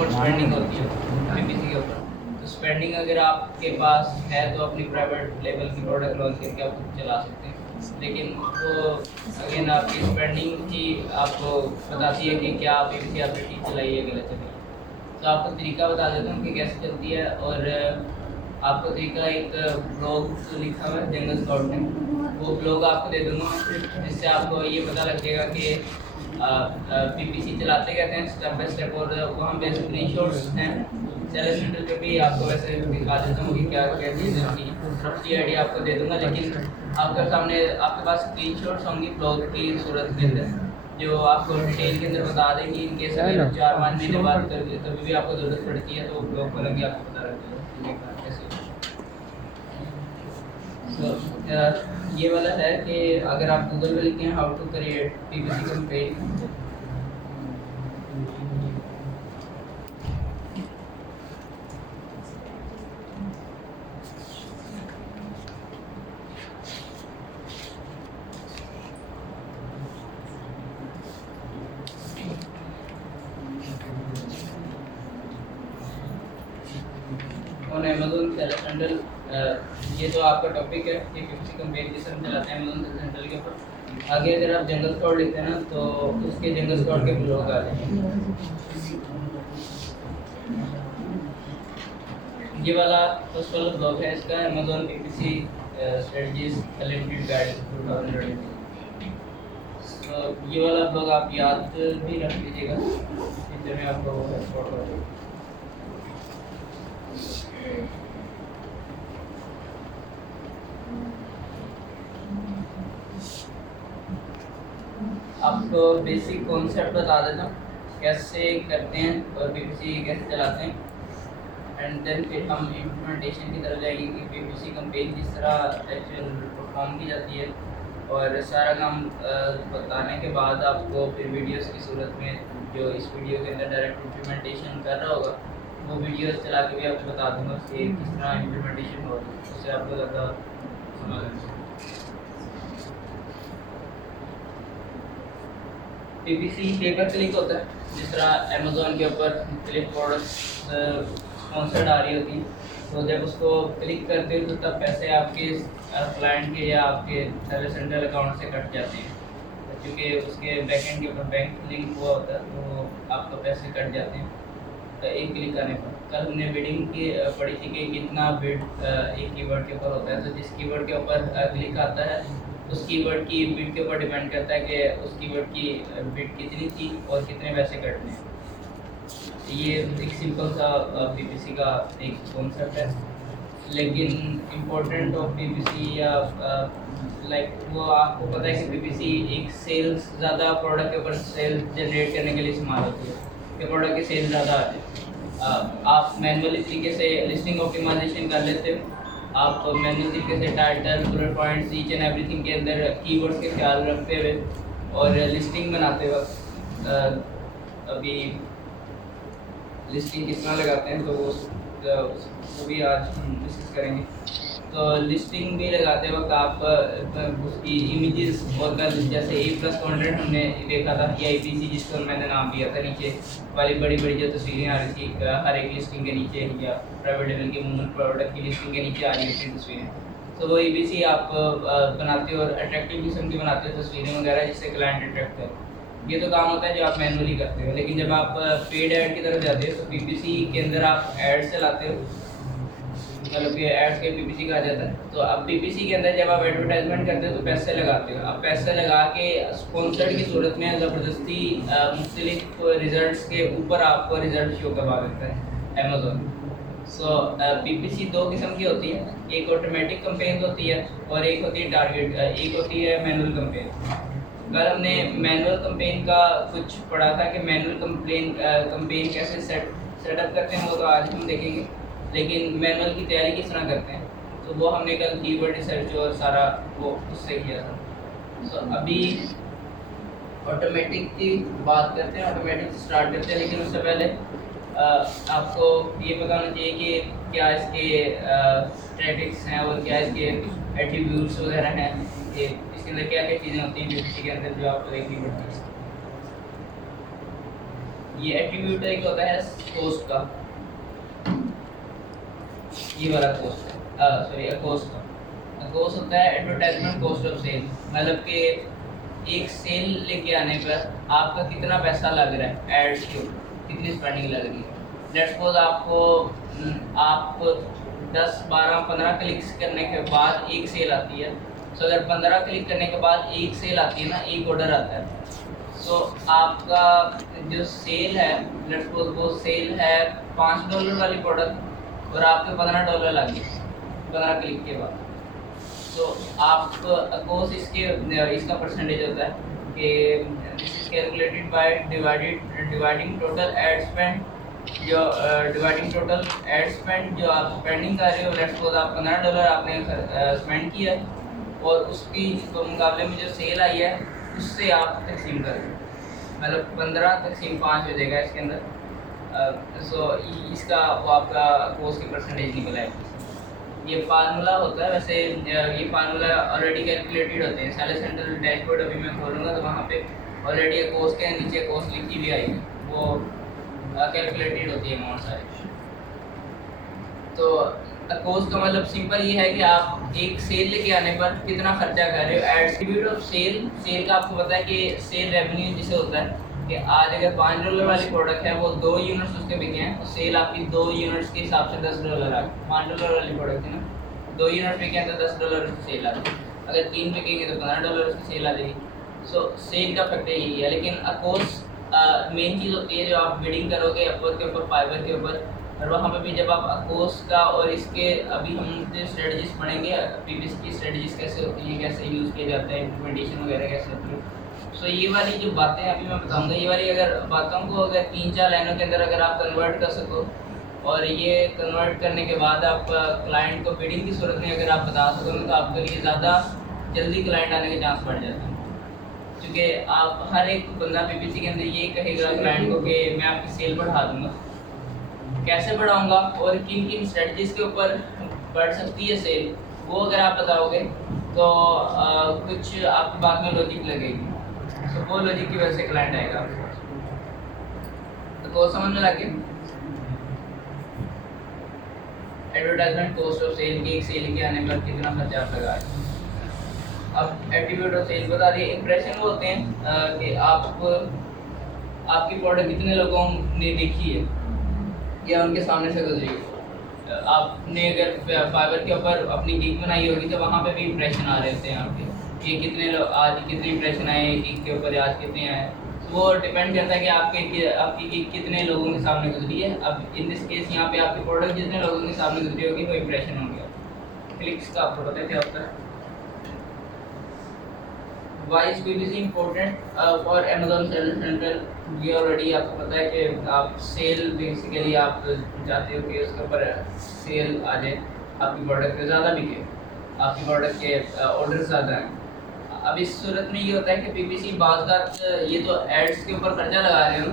ऊपर स्पेंडिंग होती है पीपीसी के ऊपर। तो स्पेंडिंग अगर आपके पास है तो अपनी प्राइवेट लेवल की प्रोडक्ट लॉन्च करके आप खुद चला सकते हैं, लेकिन वो अगेन आपकी स्पेंडिंग ही आपको बताती है कि क्या पीपीसी आपने ठीक चलाई है गलत चलाई है। तो आपको तरीका बता देता हूँ कि कैसे चलती है। और आपको तरीका एक ब्लॉग लिखा हुआ है जंगल स्काउट ने, वो ब्लॉग आपको दे दूँगा, जिससे आपको ये पता लग जाएगा कि पीपीसी चलाते कहते हैं स्टेप बाय स्टेप। और वहाँ पे स्क्रीनशॉट्स हैं सेलर सेंटर पे भी, आपको वैसे दिखा देता हूँ कि क्या क्या चीज़ें होती हैं, उसकी आइडिया आपको दे दूँगा। लेकिन आपके सामने आपके पास स्क्रीनशॉट्स होंगी ब्लॉग की सूरत के अंदर, जो आपको डिटेल के अंदर बता देंगी। इनके 4-5 महीने बाद कभी भी आपको ज़रूरत पड़ती है तो ब्लॉग खोलेंगे, आपको पता लग जाएगा कैसे। तो ये वाला है कि अगर आप गूगल पे लिखें how to create PPC campaign, on Amazon seller handle, ये तो आपका टॉपिक है कि पीपीसी कैंपेन जिसे हम चलाते हैं अमेज़न सेलर हैंडल के ऊपर। आगे अगर आप जंगल स्क्वाड लिखते हैं ना तो उसके जंगल स्क्वाड के ब्लॉग आ जाएंगे। ये वाला फर्स्ट वाला ब्लॉग है इसका, Amazon PPC strategies limited guide 2023। तो ये वाला ब्लॉग आप याद भी रख लीजिएगा, फ्यूचर में आपको सपोर्ट हो जाएगा। आपको बेसिक कॉन्सेप्ट बता देता हूँ कैसे करते हैं और पीपीसी कैसे चलाते हैं, एंड देन फिर हम इम्प्लीमेंटेशन की तरफ जाएंगे कि पीपीसी कैंपेन किस तरह एक्चुअल परफॉर्म की जाती है। और सारा काम बताने के बाद आपको फिर वीडियोस की सूरत में, जो इस वीडियो के अंदर डायरेक्ट इम्प्लीमेंटेशन कर रहा होगा, वो वीडियोस चला के भी आपको बता दूंगा कि किस तरह इम्प्लीमेंटेशन हो रही है, उससे आपको ज़्यादा समझ आएगा। पीपीसी पे पर क्लिक होता है, जिस तरह अमेज़ॉन के ऊपर क्लिक प्रोडक्ट्स स्पॉन्सर्ड आ रही होती हैं, तो जब उसको क्लिक करते हो तो तब पैसे आपके क्लाइंट के या आपके सेलर सेंटर अकाउंट से कट जाते हैं, क्योंकि उसके बैकएंड के ऊपर बैंक लिंक हुआ होता है, तो आपको पैसे कट जाते हैं एक क्लिक करने पर। कल हमने बिडिंग की पढ़ी थी कि कितना बिड एक कीवर्ड के ऊपर होता है, तो जिस कीवर्ड के ऊपर क्लिक आता है उस कीवर्ड की बिड के ऊपर डिपेंड करता है कि उस कीवर्ड की बिड कितनी थी और कितने पैसे कटने हैं। ये एक सिंपल सा पीपीसी का एक कॉन्सेप्ट है, लेकिन इम्पोर्टेंट ऑफ पीपीसी या लाइक वो आपको पता है कि पीपीसी एक सेल्स ज़्यादा प्रोडक्ट के ऊपर सेल्स जनरेट करने के लिए इस्तेमाल होती है कि प्रोडक्ट की सेल ज़्यादा आ जाए। आप मैनुअली तरीके से लिस्टिंग ऑप्टिमाइजेशन कर लेते हो, आप मैनुअल तरीके से title, bullet points, each and everything के अंदर कीवर्ड्स के ख्याल रखते हुए और लिस्टिंग बनाते वक्त अभी लिस्टिंग किस तरह लगाते हैं तो वो भी आज हम डिस्कस करेंगे। तो लिस्टिंग भी लगाते वक्त आप उसकी इमेजेस और जैसे A+ कंटेंट हमने देखा था या APC जिसको मैंने नाम दिया था, नीचे वाली बड़ी बड़ी जो तस्वीरें आ रही थी हर एक लिस्टिंग के नीचे या प्राइवेट लेवल के मूवमेंट प्रोडक्ट की लिस्टिंग के नीचे आ रही थी तस्वीरें, तो वो ABC आप बनाते हो और अट्रैक्टिव किस्म की बनाते हो तस्वीरें वगैरह जिससे क्लाइंट अट्रैक्ट हो। ये तो काम होता है जो आप मैनुअली करते हो, लेकिन जब आप पेड ऐड की तरफ जाते हो तो PPC के अंदर आप ऐड चलाते हो, मतलब कि एड्स के पीपीसी कहा जाता है। तो अब पीपीसी के अंदर जब आप एडवर्टाइजमेंट करते हो तो पैसे लगाते हो, अब पैसे लगा के स्पॉन्सर्ड की सूरत में ज़बरदस्ती मुख्तलिफ रिजल्ट्स के ऊपर आपको रिजल्ट शो करवा देता है अमेज़ॉन। सो पीपीसी दो किस्म की होती है, एक ऑटोमेटिक कंपेन होती है और एक होती है टारगेट, एक होती है मैनुअल कंपेन। कल हमने मैनुअल कंपेन का कुछ पढ़ा था कि मैनुअल कंपेन कैसे सेटअप करते हैं, वो तो आज हम देखेंगे, लेकिन मैनुअल की तैयारी किस तरह करते हैं तो वो हमने कल कीवर्ड रिसर्च और सारा वो उससे किया था। तो अभी ऑटोमेटिक की बात करते हैं, ऑटोमेटिक से स्टार्ट करते हैं, लेकिन उससे पहले आपको ये पता होना चाहिए कि क्या इसके स्टैटिक्स हैं और क्या इसके एट्रीब्यूट्स वगैरह हैं, कि इसके अंदर क्या क्या चीज़ें होती हैं पीपीसी के अंदर जो आपको देखनी पड़ती है। ये एट्रीब्यूट एक होता है कोस्ट का, ये वाला कोस्ट सॉरी कोस्ट का कोस्ट होता है एडवर्टाइजमेंट कॉस्ट ऑफ सेल, मतलब कि एक सेल लेके आने पर आपका कितना पैसा लग रहा है, एड्स के कितनी स्पेंडिंग लग रही है। लेट्स सपोज आपको 10 12 15 क्लिक्स करने के बाद एक सेल आती है। सो अगर 15 क्लिक करने के बाद एक सेल आती है ना, एक ऑर्डर आता है, सो आपका जो सेल है, लेट्स सपोज वो सेल है $5 वाली प्रोडक्ट और आपके $15 लगे 15 क्लिक के बाद। तो आप कोर्स इसका परसेंटेज होता है कि this is calculated by dividing total ad spend, जो डिवाइडिंग टोटल एड स्पेंड जो आप स्पेंडिंग कर रहे हो। लेट्स सपोज आप $15 आपने स्पेंड किया और उसकी मुकाबले में जो सेल आई है उससे आप तकसीम करें, मतलब 15 तकसीम 5 हो जाएगा इसके अंदर। सो इसका वो आपका कोर्स की परसेंटेज निकला है। ये फार्मूला होता है, वैसे ये फार्मूला ऑलरेडी कैलकुलेटेड होते हैं। सैलरी सेंटर डैशबोर्ड अभी मैं खोलूँगा तो वहाँ पे ऑलरेडी कोर्स के नीचे कोर्स लिखी भी आएगी, वो कैलकुलेटेड होती है अमाउंट सारी। तो कोर्स का मतलब सिंपल ये है कि आप एक सेल लेके आने पर कितना खर्चा कर रहे हो। एट्रीब्यूट ऑफ सेल का आपको पता है कि सेल रेवेन्यू जिसे होता है कि आज अगर $5 वाली प्रोडक्ट है, वो 2 यूनिट्स उसके बिके हैं, तो सेल आपकी 2 यूनिट्स के हिसाब से $10 आ गई। $5 वाली प्रोडक्ट है ना, 2 यूनिट बिके हैं तो $10 की सेल आ गई। अगर 3 बिकेंगे तो $15 की सेल आ जाएगी। सो सेल का फैक्टर यही है। लेकिन अकोर्स मेन चीज़ होती है जो आप बिडिंग करोगे अपवर्क के ऊपर, फाइवर के ऊपर, और वहाँ पे भी जब आप अकोर्स का और इसके अभी हम जो स्ट्रेटजीज पढ़ेंगे, पीपीसी की स्ट्रेटजीज कैसे होती हैं, कैसे यूज़ किया जाता है, इम्प्लीमेंटेशन वगैरह कैसे होती है। सो ये वाली जो बातें अभी मैं बताऊंगा, ये वाली अगर बातों को अगर 3-4 लाइनों के अंदर अगर आप कन्वर्ट कर सको और ये कन्वर्ट करने के बाद आप क्लाइंट को बिडिंग की सूरत में अगर आप बता सको तो आपके लिए ज़्यादा जल्दी क्लाइंट आने के चांस बढ़ जाते हैं। क्योंकि आप हर एक बंदा पीपीसी के अंदर ये कहेगा क्लाइंट को कि मैं आपकी सेल बढ़ा दूँगा, कैसे बढ़ाऊँगा और किन किन स्ट्रेटजीज़ के ऊपर बढ़ सकती है सेल, वो अगर आप बताओगे तो कुछ आपकी बात में लॉजिक लगेगी। तो वो लॉजिक की वजह से क्लाइंट आएगा आपके पास। तो कोर्स समझ में लगे, एडवर्टाइजमेंट कॉस्ट ऑफ सेल की एक सेल के आने पर कितना खर्चा आप लगा रहे हैं। अब एट्रीब्यूट ऑफ सेल बता दिए। इंप्रेशन वो होते हैं कि आपकी प्रोडक्ट कितने लोगों ने देखी है या उनके सामने से गुजरी है। आपने अगर फाइवर के ऊपर अपनी गिग बनाई होगी तो वहाँ पे भी इंप्रेशन आ रहे होते हैं आपके कि कितने लोग आज कितने इंप्रेशन आए गिग के ऊपर, आज कितने आए। वो डिपेंड करता है कि आपकी गिग कितने लोगों के सामने गुजरी है। अब इन दिस केस यहाँ पे आपकी प्रोडक्ट जितने लोगों के सामने गुजरी होगी वो इंप्रेशन होंगे। क्लिक्स का आपको पता है क्या होता है। Why is PPC important for Amazon Seller Central? ये ऑलरेडी आपको पता है कि आप सेल बेसिकली आप चाहते हो कि उसके ऊपर सेल आ जाए, आपकी प्रोडक्ट पे ज़्यादा बिके, आपकी प्रोडक्ट के ऑर्डर ज़्यादा हैं। अब इस सूरत में ये होता है कि पीपीसी बाज़ ये तो एड्स के ऊपर खर्चा लगा रहे हो,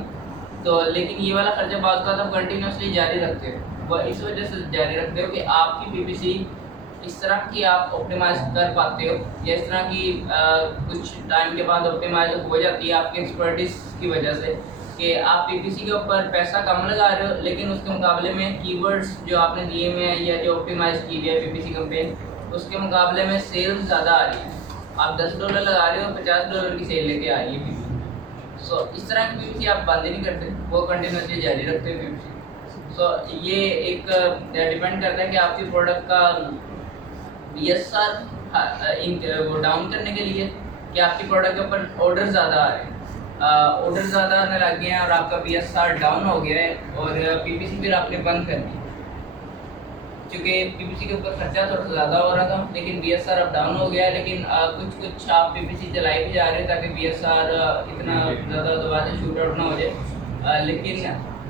तो लेकिन ये वाला खर्चा बाज़ आप कंटिन्यूसली जारी रखते हो। वह इस वजह से जारी रखते हो कि आपकी पीपीसी इस तरह की आप ऑप्टिमाइज कर पाते हो या इस तरह की कुछ टाइम के बाद ऑप्टिमाइज हो जाती है आपकी एक्सपर्टीज की वजह से कि आप पीपीसी के ऊपर पैसा कम लगा रहे हो, लेकिन उसके मुकाबले में कीवर्ड्स जो आपने दिए हुए हैं या जो ऑप्टिमाइज की हुई है पीपीसी कैंपेन, उसके मुकाबले में सेल्स ज़्यादा आ रही है। आप $10 लगा रहे हो, $50 की सेल लेके आ रही है पीपीसी। सो इस तरह की पीपीसी आप बंद ही नहीं करते, वो कंटिन्यूसली जारी रखते हो पीपीसी। सो ये एक डिपेंड करता है कि आपकी प्रोडक्ट का BSR वो डाउन करने के लिए कि आपकी प्रोडक्ट के ऊपर ऑर्डर ज़्यादा आ रहे हैं, ऑर्डर ज़्यादा आने लग गए हैं और आपका BSR डाउन हो गया है और पीपीसी फिर आपने बंद कर दी। क्योंकि पीपीसी के ऊपर खर्चा थोड़ा सा ज़्यादा हो रहा था, लेकिन BSR अब डाउन हो गया है। लेकिन कुछ आप पीपीसी चलाई भी जा रहे हैं ताकि BSR इतना ज़्यादा दोबारा से शूट आउट ना हो जाए। लेकिन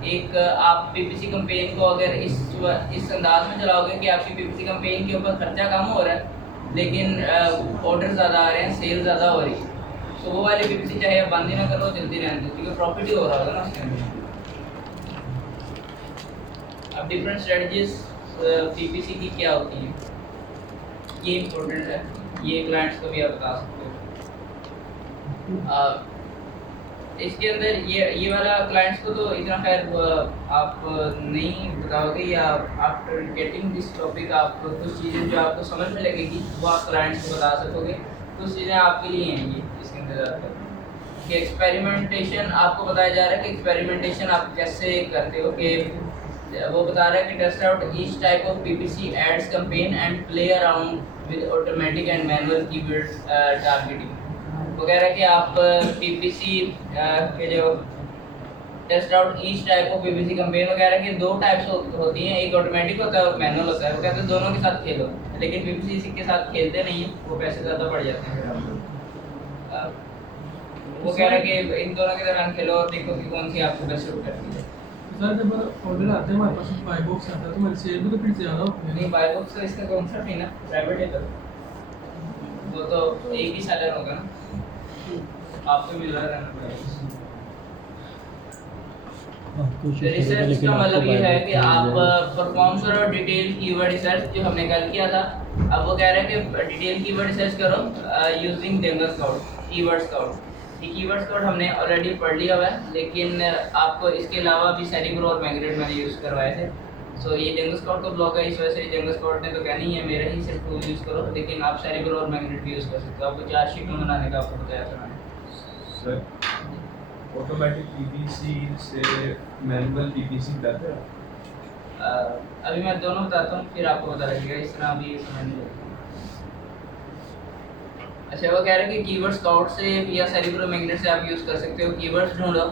एक आप पीपीसी कैंपेन को अगर इस अंदाज में चलाओगे कि आपकी पीपीसी कैंपेन के ऊपर खर्चा कम हो रहा है लेकिन ऑर्डर ज़्यादा आ रहे हैं, सेल ज़्यादा हो रही है, तो वो वाली पीपीसी चाहे आप बंद ही ना करो, चलती रहने दो, क्योंकि प्रॉफिट ही हो रहा होगा ना उसके अंदर। अब डिफरेंट स्ट्रेटजीज पीपीसी की क्या होती है, ये इम्पोर्टेंट है, ये क्लाइंट्स को भी आप बता सकते हो। इसके अंदर ये वाला क्लाइंट्स को तो इतना खैर आप नहीं बताओगे, या आफ्टर गेटिंग दिस टॉपिक आप कुछ चीज़ें जो आपको समझ में लगेगी वो आप क्लाइंट्स को बता सकोगे। कुछ चीज़ें आपके लिए हैं ये इसके अंदर ज़्यादातर कि एक्सपेरिमेंटेशन आपको बताया जा रहा है कि एक्सपेरिमेंटेशन आप कैसे करते हो, कि वो बता रहा है कि test out each type of PPC ads campaign and play around with automatic and manual keyword targeting. वो कह रहा है कि आप पीपीसी के जो test out each type of PPC campaign, वो कह रहा है कि दो टाइप्स होती हैं, एक ऑटोमेटिक होता है और मैनुअल होता है। वो कहते हैं दोनों के साथ खेलो, लेकिन पीपीसी के साथ खेलते नहीं है, वो पैसे ज़्यादा बढ़ जाते हैं फिर आपको। वो कह रहा है कि इन दोनों के दौरान खेलो और देखो कि कौन सी आपको बेस्ट सूट करती है। सर जब ऑर्डर आते हैं हमारे पास बाय बॉक्स आता है तो मेरे सेल भी तो फिर ज़्यादा होते हैं। नहीं, बाय बॉक्स तो इसका कॉन्सेप्ट ही ना प्राइवेट है, तो वो तो एक ही सेलर होगा ना, आपको मिल रहा रहना पड़ेगा। रिसर्च का मतलब ये है कि आप परफॉर्म करो डिटेल कीवर्ड रिसर्च, जो हमने कल किया था। अब वो कह रहे हैं कि डिटेल कीवर्ड रिसर्च करो यूजिंग जेंगर स्काउट, कीवर्ड स्काउट। ये कीवर्ड स्काउट हमने ऑलरेडी पढ़ लिया हुआ है, लेकिन आपको इसके अलावा भी सेरिब्रो और मैग्नेट मैंने यूज़ करवाए थे। सो ये जेंगर स्काउट का ब्लॉग है, इस वजह से जेंगर स्काउट ने तो कहना ही है मेरा ही सिर्फ टूल यूज़ करो, लेकिन आप सेरिब्रो और मैग्नेट भी यूज़ कर सकते हो। आपको 4 शीट में बनाने का आपको बताया था मैंने। सर ऑटोमेटिक पीपीसी से मैनुअल पीपीसी बेहतर है? अभी मैं दोनों बताता हूँ, फिर आपको पता लगेगा, इस तरह अभी समझ नहीं लगेगा। अच्छा, वो कह रहे हैं कि कीवर्ड स्काउट से या सेरिब्रो मैग्नेट से आप यूज़ कर सकते हो। कीवर्ड्स ढूंढो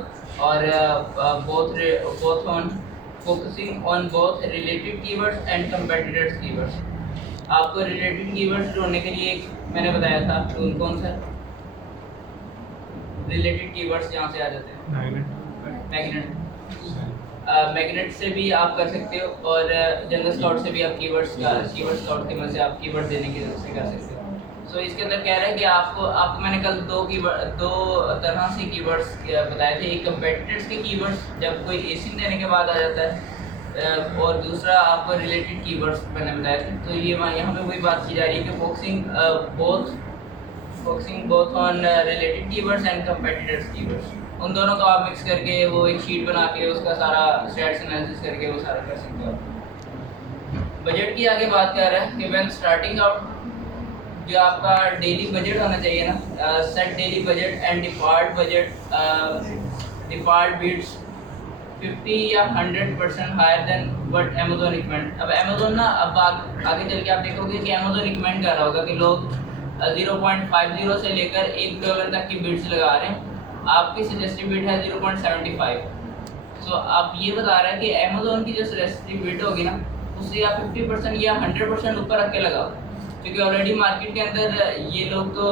और both on focusing on both related keywords and competitors keywords. आपको रिलेटेड कीवर्ड्स ढूंढने के लिए एक मैंने बताया था टूल, कौन सा? रिलेटेड कीवर्ड्स जहाँ से आ जाते हैं मैग्नेट। मैग्नेट से भी आप कर सकते हो और जेंगर स्काउट से भी आप कीवर्ड स्काउट की मदद से आप कीवर्ड देने की से कर सकते हो। सो इसके अंदर कह रहा है कि आपको मैंने कल दो तरह से कीवर्ड्स बताए थे। एक कंपेटिटर्स के कीवर्ड्स जब कोई एसिन देने के बाद आ जाता है, और दूसरा आपको रिलेटेड कीवर्ड्स मैंने बताए थे। तो ये यहाँ पे वही बात की जा रही है कि focusing both on related keywords and competitors keywords, उन दोनों को आप मिक्स करके वो एक शीट बना के उसका सारा स्टैट्स एनालिसिस करके वो सारा कर सकते हो। बजट की आगे बात कर रहा है कि व्हेन स्टार्टिंग आउट, जो आपका डेली बजट होना चाहिए ना, set daily budget and default budget, default bids 50 या 100% higher than what Amazon recommend. अब अमेज़न ना, अब आगे चल के आप देखोगे कि अमेज़न रिकमेंड कर रहा होगा कि लोग 0.50 से लेकर $1 तक की बिड्स लगा रहे हैं। आपकी सजेस्टेड बिड है 0.75। सो आप ये बता रहा है कि अमेज़न की जो सजेस्टेड बिड होगी ना, उससे आप 50% या 100% ऊपर रख के लगाओ, क्योंकि ऑलरेडी मार्केट के अंदर ये लोग तो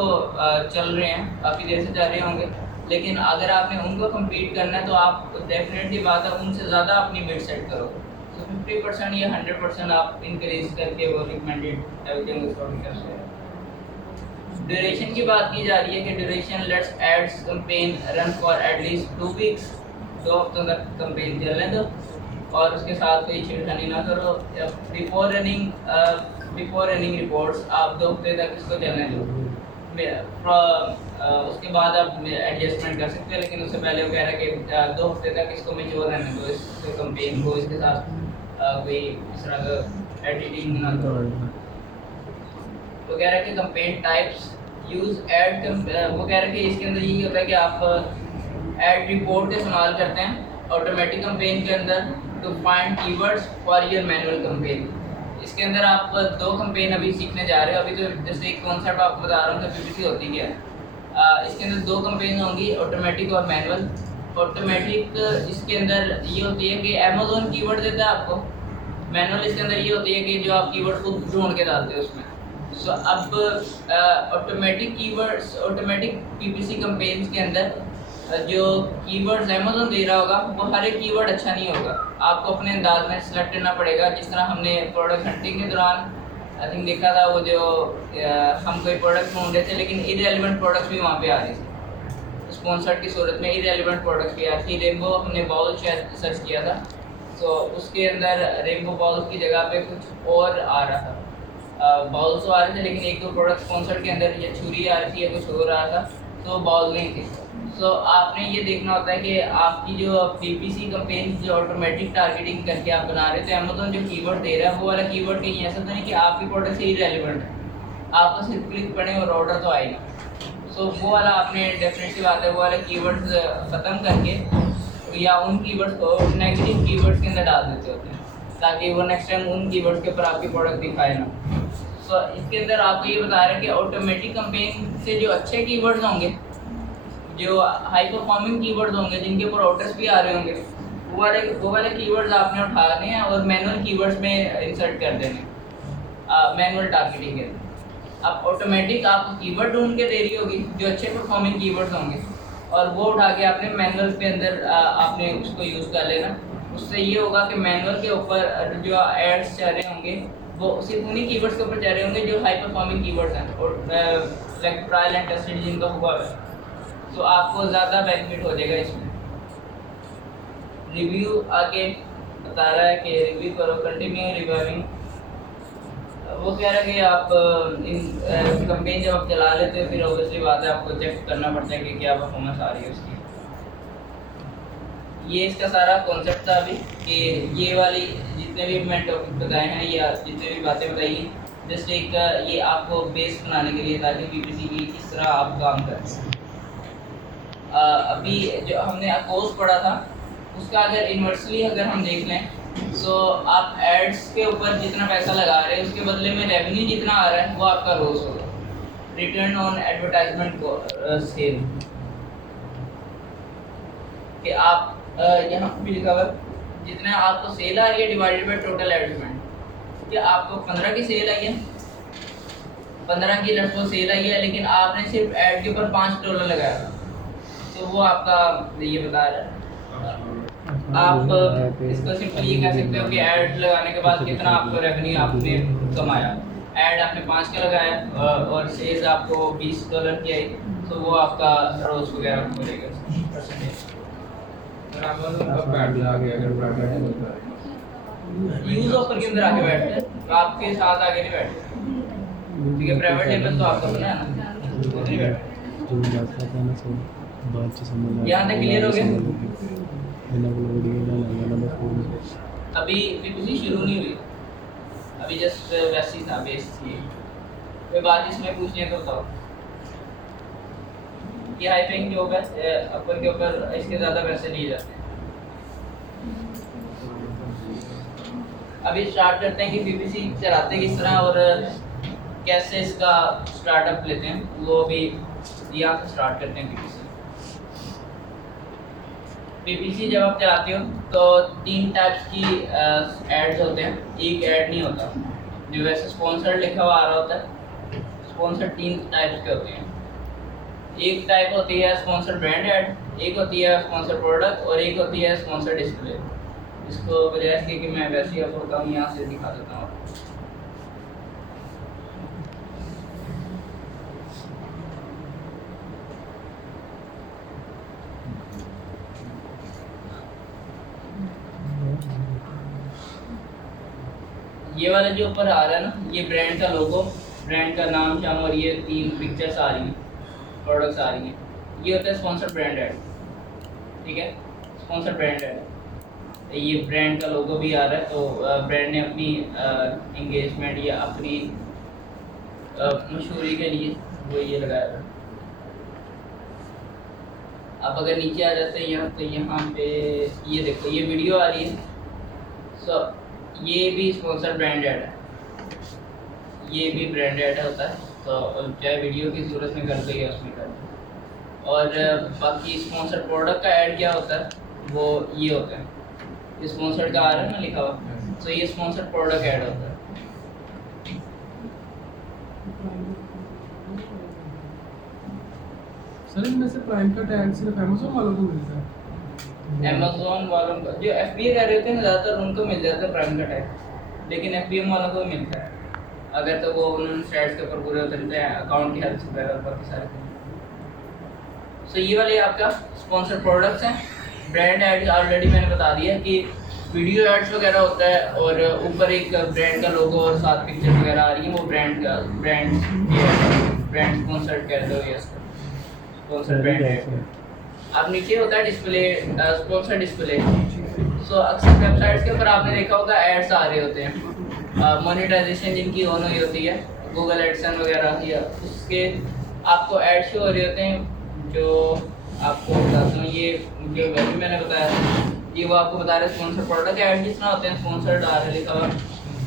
चल रहे हैं, काफ़ी देर से चल रहे होंगे। लेकिन अगर आपने उनको कम्पीट करना है तो आप डेफिनेटली बात है उनसे ज़्यादा अपनी बिड सेट करो। तो 50% या 100% आप इंक्रीज करके वो रिकमेंडेड एवरीथिंग उसको कर सकते हैं। ड्यूरेशन की बात की जा रही है कि duration let's ads campaign run for at least 2 weeks, 2 हफ्तों तक कैंपेन चलने दो और उसके साथ कोई छेड़खानी ना करो। बिफोर रनिंग रिपोर्ट्स आप 2 हफ्ते तक इसको चलने दो। उसके बाद आप एडजस्टमेंट कर सकते हैं, लेकिन उससे पहले वो कह रहा है कि 2 हफ्ते तक इसको मैच्योर रहने दो, इस कैंपेन को, इसके साथ कोई इस तरह का एडिटिंग ना करो। तो कह रहा है कि कैंपेन टाइप्स यूज एड, वो कह रहा है कि इसके अंदर यही होता है कि आप एड रिपोर्ट का इस्तेमाल करते हैं ऑटोमेटिक कैंपेन के अंदर to find keywords for your manual campaign. इसके अंदर आप 2 कैंपेन अभी सीखने जा रहे हो। अभी तो जैसे एक कॉन्सेप्ट आपको बता रहा हूँ कि पीपीसी होती क्या है। इसके अंदर 2 कैंपेन होंगी, ऑटोमेटिक और मैनुअल। ऑटोमेटिक इसके अंदर ये होती है कि अमेज़न कीवर्ड देता है आपको, मैनुअल इसके अंदर ये होती है कि जो आप कीवर्ड खुद ढूंढ के डालते हो उसमें। सो अब automatic keywords, automatic PPC campaigns के अंदर जो कीवर्ड्स अमेज़न दे रहा होगा वो हर एक कीवर्ड अच्छा नहीं होगा, आपको अपने अंदाज में सेलेक्ट करना पड़ेगा। जिस तरह हमने प्रोडक्ट हंटिंग के दौरान आई थिंक देखा था, वो जो हम कोई प्रोडक्ट ढूंढ रहे थे लेकिन इररेलेवेंट प्रोडक्ट्स भी वहाँ पे आ रही थी, स्पॉन्सर्ड की सूरत में इररेलेवेंट प्रोडक्ट्स भी आ रही थी। रेनबो हमने बॉल शायद सर्च किया था, तो उसके अंदर रेनबो बॉल्स की जगह पे कुछ और आ रहा था। बॉल्स तो आ रहे थे लेकिन 1-2 प्रोडक्ट स्पॉन्सर्ड के अंदर या छुरी आ रही थी या कुछ हो रहा था, तो बॉल नहीं थी। सो आपने ये देखना होता है कि आपकी जो PPC कैंपेन जो ऑटोमेटिक टारगेटिंग करके आप बना रहे हो, तो अमेज़न जो कीवर्ड दे रहा है वो वाला कीवर्ड कहीं ऐसा तो नहीं कि आपकी प्रोडक्ट से ही रेलिवेंट है, आपको सिर्फ क्लिक पड़े और ऑर्डर तो आएगा। सो वो वाला आपने डेफिनेटली बात है वो वाले कीवर्ड्स ख़त्म करके या उन कीवर्ड्स को नेगेटिव कीवर्ड्स के अंदर डाल देते होते हैं ताकि वो नेक्स्ट टाइम उन कीवर्ड्स के ऊपर आपकी प्रोडक्ट दिखाए ना। सो इसके अंदर आपको ये बता रहे हैं कि ऑटोमेटिक कैंपेन से जो अच्छे कीवर्ड्स होंगे, जो हाई परफॉर्मिंग कीवर्ड्स होंगे, जिनके ऊपर ऑर्डर्स भी आ रहे होंगे, वो वाले कीवर्ड्स आपने उठाने हैं और मैनुअल कीवर्ड्स में इंसर्ट कर देने, मैनुअल टारगेटिंग के अंदर। अब ऑटोमेटिक आपको कीवर्ड ढूंढ के दे रही होगी जो अच्छे परफॉर्मिंग कीवर्ड्स होंगे, और वो उठा के आपने मैनुअल के अंदर आपने उसको यूज़ कर लेना। उससे ये होगा कि मैनुअल के ऊपर जो एड्स चल रहे होंगे वो सिर्फ उन्हीं कीवर्ड्स के ऊपर चल रहे होंगे जो हाई परफॉर्मिंग कीवर्ड्स हैं और लाइक ट्रायल एंड टेस्टेड जिनका हुआ है, तो आपको ज़्यादा बेनिफिट हो जाएगा इसमें। रिव्यू आगे बता रहा है कि रिव्यू करो, कंटिन्यू रिव्यूइंग। वो कह रहा है कि आप इन कैंपेन जब आप चला लेते हो फिर ऑब्वियसली बात है आपको चेक करना पड़ता है कि क्या परफॉर्मेंस आ रही है उसकी। ये इसका सारा कॉन्सेप्ट था अभी कि ये वाली जितने भी मैं टॉपिक बताए हैं या जितने भी बातें बताई हैं जस्ट एक ये आपको बेस बनाने के लिए ताकि PPC की किस तरह आप काम करें। अभी जो हमने कोर्स पढ़ा था उसका अगर इन्वर्सली अगर हम देख लें तो आप एड्स के ऊपर जितना पैसा लगा रहे हैं उसके बदले में रेवेन्यू जितना आ रहा है वो आपका रोज होगा, रिटर्न ऑन एडवर्टाइजमेंट को सेल कि आप यहाँ भी लिखा हुआ जितना आपको सेल आ रही है डिवाइडेड बाय टोटल एडवर्टाइजमेंट। कि आपको 15 की सेल आई है, 15 की लगभग सेल आई है, लेकिन आपने सिर्फ ऐड के ऊपर $5 लगाया था, तो वो आपका ये बता रहा है। आप इसको सिंपल ये कह सकते हो कि ऐड लगाने के बाद कितना आपको रेवेन्यू आपने कमाया। ऐड आपने 5 का लगाया और सेल्स आपको $20 की आई, तो वो आपका रोज वगैरह हो जाएगा परसेंटेज। यूज ऑफर के अंदर आके बैठते हैं, आपके साथ आगे नहीं बैठते, ठीक है। प्राइवेट लेवल तो आपका बना है ना, वो नहीं बैठते। यहाँ तक क्लियर हो गया? अभी PPC शुरू नहीं हुई, अभी जस्ट वैसे ही था, बेस थी। कोई बात इसमें पूछनी है तो बताओ। ये हाई पेइंग जॉब है, अपन के ऊपर इसके ज़्यादा पैसे लिए जाते हैं। अभी स्टार्ट करते हैं कि PPC चलाते किस तरह और कैसे इसका स्टार्टअप लेते हैं, वो भी यहाँ से स्टार्ट करते हैं। PPC जब आप चलाते हो तो 3 टाइप्स की एड्स होते हैं, एक ऐड नहीं होता जो वैसे स्पॉन्सर्ड लिखा हुआ आ रहा होता है। स्पॉन्सर्ड 3 टाइप्स के होते हैं। एक टाइप होती है स्पॉन्सर्ड ब्रांड ऐड, एक होती है स्पॉन्सर्ड प्रोडक्ट और एक होती है स्पॉन्सर्ड डिस्प्ले। इसको बजाय इसके कि मैं वैसे ही आपको बताऊँ, यहाँ से दिखा देता हूँ। ये वाला जो ऊपर आ रहा है ना, ये ब्रांड का लोगो, ब्रांड का नाम शाम और ये 3 पिक्चर्स आ रही हैं, प्रोडक्ट्स आ रही हैं, ये होता है स्पॉन्सर्ड ब्रांड ऐड, ठीक है। स्पॉन्सर्ड ब्रांड ऐड, ये ब्रांड का लोगो भी आ रहा है, तो ब्रांड ने अपनी इंगेजमेंट या अपनी मशहूरी के लिए वो ये लगाया था। अब अगर नीचे आ जाते हैं यहाँ, तो यहाँ पे ये देखो ये वीडियो आ रही है। सो ये भी स्पॉन्सर ब्रांड ऐड है, ये भी ब्रांड ऐड होता है, तो चाहे वीडियो की सूरत में कर दो या उसमें कर दो। और बाकी स्पॉन्सर प्रोडक्ट का ऐड क्या होता है, वो ये होता है, स्पॉन्सर का आ रहा है ना लिखा हुआ, तो ये स्पॉन्सर प्रोडक्ट ऐड होता है। सर इनमें से प्राइम का टैग सिर्फ अमेज़न वालों को मिलता है? अमेज़न वालों का जो FBA कह रहे थे ना, ज़्यादातर उनको मिल जाता है प्राइम का टैग, लेकिन FBM वालों को मिलता है अगर तो वो उन्होंने स्टैट्स के ऊपर पूरे उतरते हैं, अकाउंट की हेल्प से वगैरह बाकी सारे थे। सो ये वाले आपका स्पॉन्सर प्रोडक्ट्स हैं। ब्रांड एड्स ऑलरेडी मैंने बता दिया कि वीडियो एड्स वगैरह होता है और ऊपर एक ब्रांड का लोगो और 7 पिक्चर वगैरह आ रही है, वो ब्रांड का ब्रांड स्पॉन्सर्ड कह दो या स्पॉन्सर ब्रांड है। अब नीचे होता है डिस्प्ले, स्पॉन्सर डिस्प्ले। सो अक्सर वेबसाइट्स के ऊपर आपने देखा होगा एड्स आ रहे होते हैं, मोनेटाइजेशन जिनकी ऑन हुई होती है, गूगल एडसन वगैरह, या उसके आपको एड शो हो रहे होते हैं। जो आपको बताता हूँ, ये जो वैल्यू मैंने बताया, ये वो आपको बता रहे हैं स्पॉन्सर प्रोडक्ट एड किस तरह होते हैं, स्पॉन्सर्ड आ रहा है लिखा हुआ।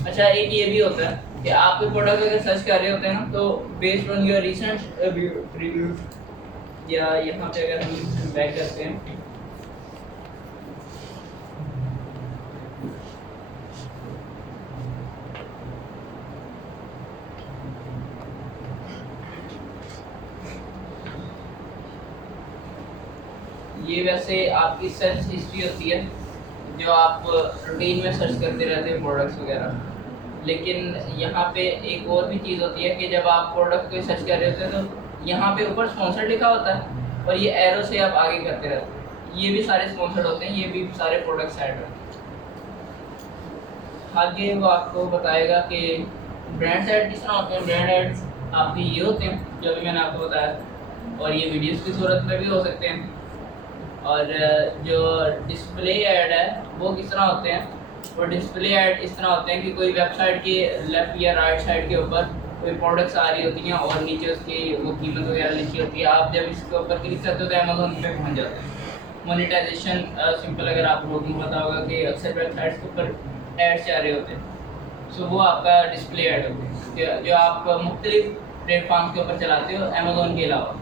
अच्छा, एक ये भी होता है कि आप कोई प्रोडक्ट अगर सर्च कर रहे होते हैं ना, तो based on your recent review, या यहाँ पे अगर हम बैक करते हैं, ये वैसे आपकी सर्च हिस्ट्री होती है जो आप रूटीन में सर्च करते रहते हैं प्रोडक्ट्स वगैरह। लेकिन यहाँ पे एक और भी चीज़ होती है कि जब आप प्रोडक्ट को सर्च कर रहे होते हैं तो यहाँ पे ऊपर स्पॉन्सर लिखा होता है और ये एरो से आप आगे करते रहते हैं, ये भी सारे स्पॉन्सर्ड होते हैं, ये भी सारे प्रोडक्ट्स ऐड होते हैं। आगे वो आपको बताएगा कि ब्रांड ऐड किस तरह होते हैं। ब्रांड एड्स आपके ये होते हैं जो भी मैंने आपको बताया, और ये वीडियोस की सूरत में भी हो सकते हैं। और जो डिस्प्ले ऐड है वो किस तरह होते हैं, वो डिस्प्ले ऐड इस तरह होते हैं कि कोई वेबसाइट के लेफ़्ट या राइट साइड के ऊपर कोई प्रोडक्ट्स आ रही होती हैं और नीचे उसकी वो कीमत वगैरह लिखी होती है। आप जब इसके ऊपर क्लिक करते हो तो अमेज़न पे पहुंच जाते हैं। मोनेटाइजेशन सिंपल, अगर आप लोगों को पता होगा कि अक्सर वेबसाइट्स के ऊपर एड्स आ रहे होते हैं, सो वो आपका डिस्प्ले ऐड होते हैं जो आप मुख्तलिफ प्लेटफॉर्म के ऊपर चलाते हो अमेज़न के अलावा।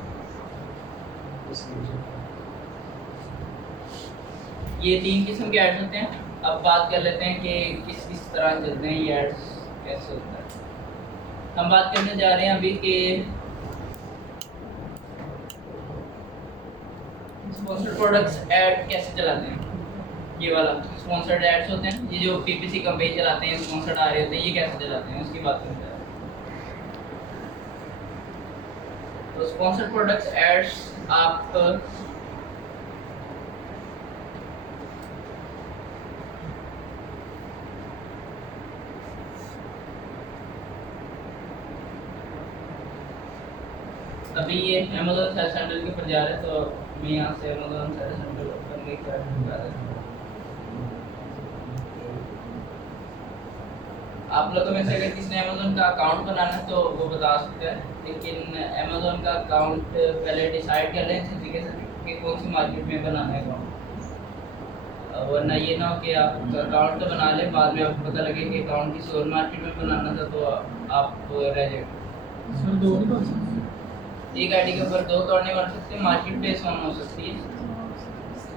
ये 3 किस्म के एड्स होते हैं। अब बात कर लेते हैं कि किस किस तरह चलते हैं ये एड्स, कैसे होता है। हम बात करने जा रहे हैं अभी कि स्पॉन्सर्ड प्रोडक्ट्स ऐड कैसे चलाते हैं। ये वाला स्पॉन्सर्ड एड्स होते हैं, ये जो पीपीसी कंपेन चलाते हैं, स्पॉन्सर्ड आ रहे होते हैं, ये कैसे चलाते हैं उसकी बात करते हैं। तो स्पॉन्सर्ड प्रोडक्ट्स एड्स आप अभी ये अमेज़न सर्च सेंटर के ऊपर जा रहे हैं, तो मैं यहाँ से अमेज़न सर्च सेंटर ओपन लेकर जा रहा हूँ। आप लोगों में से अगर किसी ने अमेज़न का अकाउंट बनाना है तो वो बता सकते हैं, लेकिन अमेज़न का अकाउंट पहले डिसाइड कर लें अच्छी तरीके से कि कौन सी मार्केट में बनाना है अकाउंट, वरना ये ना हो कि आप अकाउंट तो बना लें, बाद में आपको पता लगे कि अकाउंट किसी और मार्केट में बनाना था तो आप रह जाएंगे। सर दो नहीं बन सकते, एक आईडी के ऊपर 2 अकाउंट नहीं बन सकते, मार्केट प्लेस ऑन हो सकती है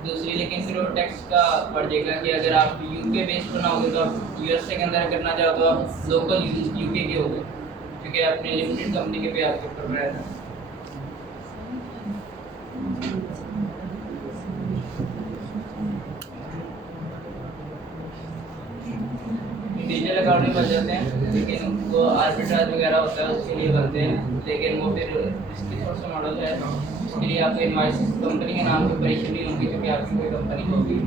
दूसरी, लेकिन फिर वो टैक्स का पड़ जाएगा कि अगर आप यूके बेस्ड बनाओगे तो आप यूएसए के अंदर करना चाहो तो आप लोकल यूके के हो गए, क्योंकि अपनी लिमिटेड कंपनी के पे आपके ऊपर रहता है। डिजिटल अकाउंट भी बन जाते हैं, लेकिन वो आर्बिट्राज वगैरह होता है उसके लिए बनते हैं, लेकिन वो फिर इसकी थोड़ा सा मॉडल है, उसके लिए आपको इनवॉइस कंपनी के नाम की परीक्षा नहीं होगी क्योंकि आपकी कोई कंपनी होगी।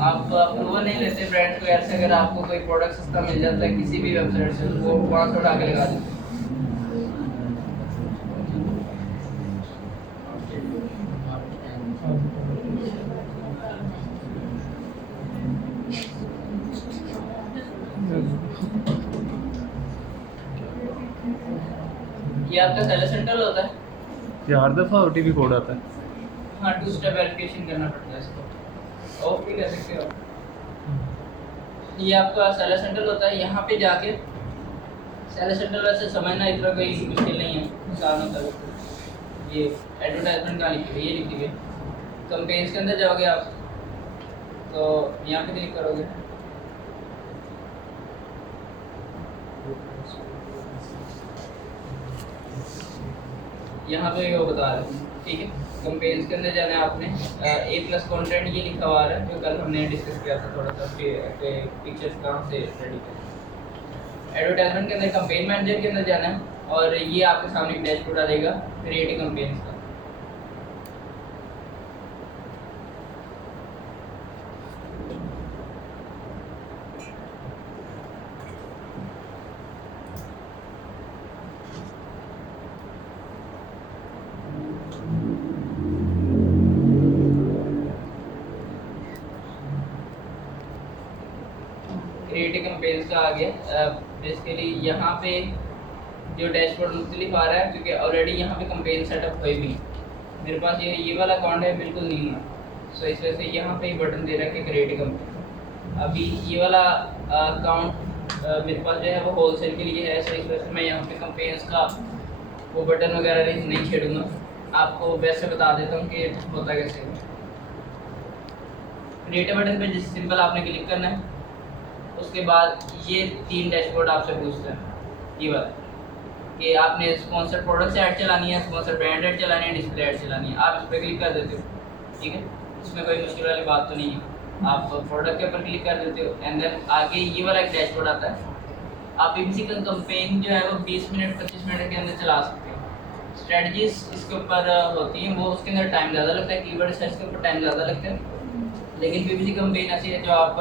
आप अप्रूवल नहीं लेते ब्रांड वगैरह से, अगर आपको कोई प्रोडक्ट सस्ता मिल जाता है किसी भी वेबसाइट से वो 500 उठा के लगा देते हैं। ये आपका सेलर सेंटर होता है, ये हर दफ़ा ओटीपी कोड आता है। हाँ 2 स्टेप वेरिफिकेशन करना पड़ता है इसको, ऑफ भी कर सकते हो। ये आपका सेलर सेंटर होता है, यहाँ पे जाके सेलर सेंटर वैसे समझना इतना कोई मुश्किल नहीं है, आसान होता है। ये एडवर्टाइजमेंट कहाँ लिखी हुई है, ये लिखी हुई है। कंपेन्स के अंदर जाओगे आप तो यहाँ पे क्लिक करोगे, यहाँ पे वो बता रहे हैं, ठीक है। कंपेन्स के अंदर जाना है आपने, A+ कंटेंट ये लिखा हुआ है जो कल हमने डिस्कस किया था थोड़ा सा कि पिक्चर्स कहाँ से रेडी करें। एडवर्टाइजमेंट के अंदर कंपेन मैनेजर के अंदर जाना है और ये आपके सामने एक डैशबोर्ड आ जाएगा क्रिएटिव कंपेन्स का। क्रिएटिव कैंपेन्स का आ गया। बेसिकली यहाँ पे जो डैशबोर्ड मुख्तलिफ आ रहा है क्योंकि ऑलरेडी यहाँ पे कैंपेन सेटअप हुई भी मेरे पास ये वाला अकाउंट है बिल्कुल नहीं है, सो इस वजह से यहाँ पे ही बटन दे रहा है कि क्रिएटिव कैंपेन। अभी ये वाला अकाउंट मेरे पास जो है वो होलसेल के लिए है, सो इस वजह से मैं यहाँ पे कैंपेन्स का वो बटन वगैरह नहीं छेड़ूंगा। आपको वैसे बता देता हूँ कि होता कैसे है। क्रिएटिव बटन पे जिस सिंपल आपने क्लिक करना है, उसके बाद ये 3 डैशबोर्ड आपसे पूछता है ये वाला कि आपने स्पॉन्सर प्रोडक्ट से ऐड चलानी है, स्पॉन्सर ब्रांड ऐड चलानी है, डिस्प्ले ऐड चलानी है। आप इस पर क्लिक कर देते हो, ठीक है, इसमें कोई मुश्किल वाली बात तो नहीं है। आप प्रोडक्ट के ऊपर क्लिक कर देते हो एंड देन आगे ये वाला एक डैशबोर्ड आता है। आप पीपीसी का कैंपेन जो है वो 20 मिनट 25 मिनट के अंदर चला सकते हो। स्ट्रेटजीज इसके ऊपर होती हैं, वो उसके अंदर टाइम ज़्यादा लगता है, कीवर्ड सर्च के ऊपर टाइम ज़्यादा लगता है, लेकिन पीपीसी कैंपेन ऐसी है जो आप